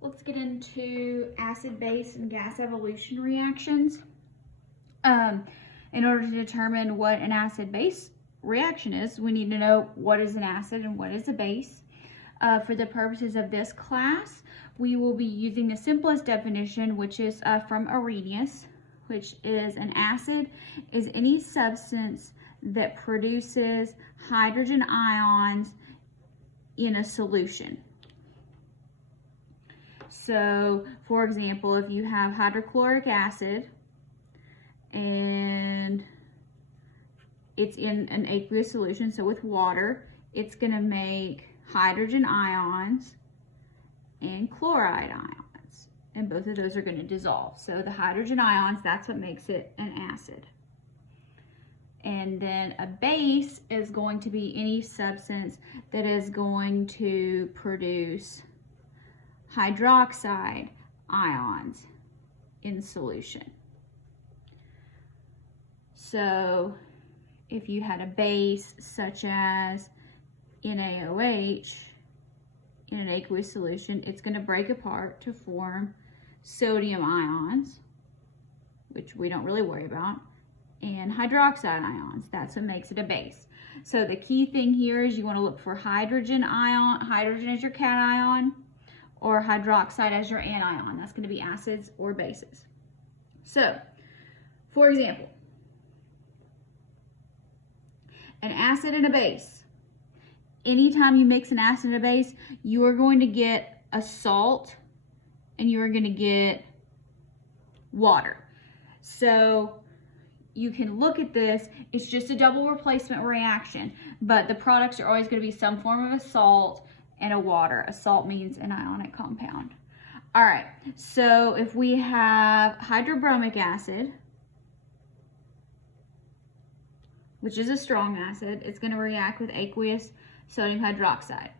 let's get into acid-base and gas evolution reactions. In order to determine what an acid-base reaction is, we need to know what is an acid and what is a base. For the purposes of this class, we will be using the simplest definition, which is from Arrhenius, which is an acid is any substance that produces hydrogen ions in a solution. So, for example, if you have hydrochloric acid and it's in an aqueous solution, so with water, it's going to make hydrogen ions and chloride ions, and both of those are going to dissolve. So the hydrogen ions, that's what makes it an acid. And then a base is going to be any substance that is going to produce hydroxide ions in solution. So if you had a base such as NaOH in an aqueous solution, it's going to break apart to form sodium ions, which we don't really worry about, and hydroxide ions. That's what makes it a base. So the key thing here is you want to look for hydrogen ion, hydrogen as your cation, or hydroxide as your anion. That's going to be acids or bases. So, for example, an acid and a base. Anytime you mix an acid and a base, you are going to get a salt and you are going to get water. So you can look at this, it's just a double replacement reaction, but the products are always going to be some form of a salt and a water. A salt means an ionic compound. All right, so if we have hydrobromic acid, which is a strong acid, it's going to react with aqueous sodium hydroxide.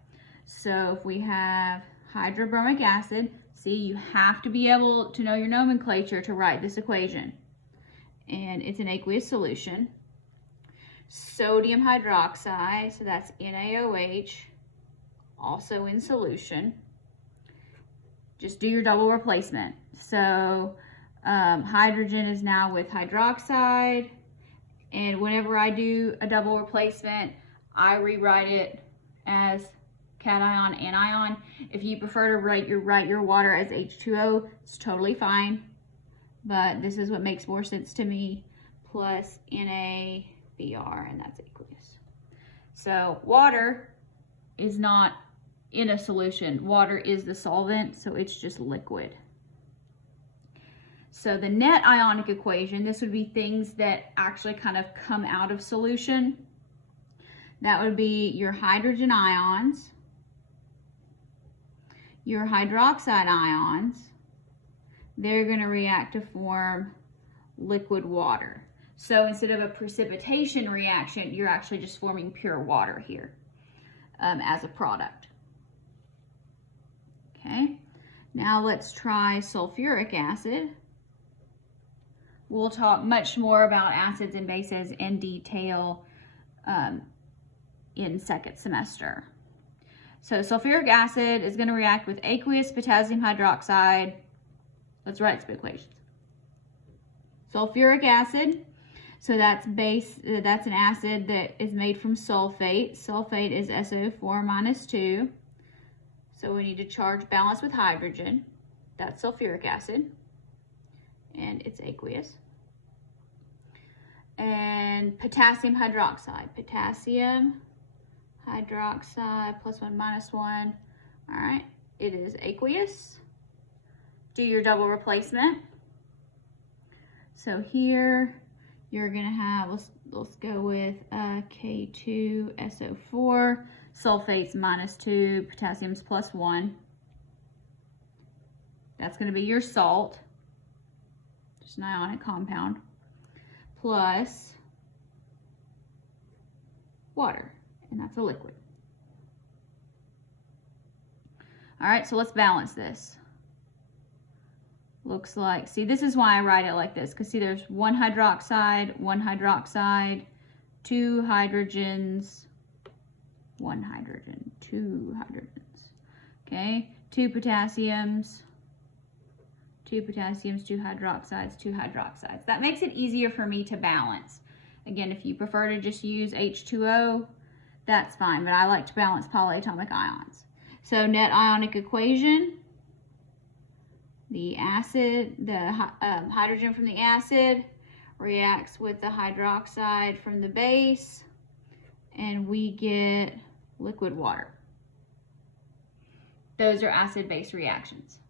So if we have hydrobromic acid, see, you have to be able to know your nomenclature to write this equation. And it's an aqueous solution. Sodium hydroxide, so that's NaOH, also in solution. Just do your double replacement. So hydrogen is now with hydroxide, and whenever I do a double replacement, I rewrite it as cation, anion. If you prefer to write your water as H2O, it's totally fine. But this is what makes more sense to me, plus NaBr, and that's aqueous. So water is not in a solution. Water is the solvent, so it's just liquid. So the net ionic equation, this would be things that actually kind of come out of solution. That would be your hydrogen ions, your hydroxide ions. They're going to react to form liquid water. So instead of a precipitation reaction, you're actually just forming pure water here as a product. Okay, now let's try sulfuric acid. We'll talk much more about acids and bases in detail in second semester. So sulfuric acid is going to react with aqueous potassium hydroxide. Let's write some equations. Sulfuric acid, so that's that's an acid that is made from sulfate. Sulfate is SO4 minus 2. So we need to charge balance with hydrogen. That's sulfuric acid, and it's aqueous. And potassium hydroxide. Potassium hydroxide plus 1 minus 1. All right, it is aqueous. Do your double replacement. So here you're gonna have, let's go with K2SO4, sulfate's minus 2, potassium's plus 1. That's gonna be your salt, just an ionic compound, plus water, and that's a liquid. All right, so let's balance this. Looks like, see, this is why I write it like this, because see, there's one hydroxide, two hydrogens, one hydrogen, two hydrogens. Okay, 2 potassiums, 2 potassiums, 2 hydroxides, 2 hydroxides. That makes it easier for me to balance. Again, if you prefer to just use H2O, that's fine, but I like to balance polyatomic ions. So net ionic equation, the acid, the hydrogen from the acid reacts with the hydroxide from the base, and we get liquid water. Those are acid-base reactions.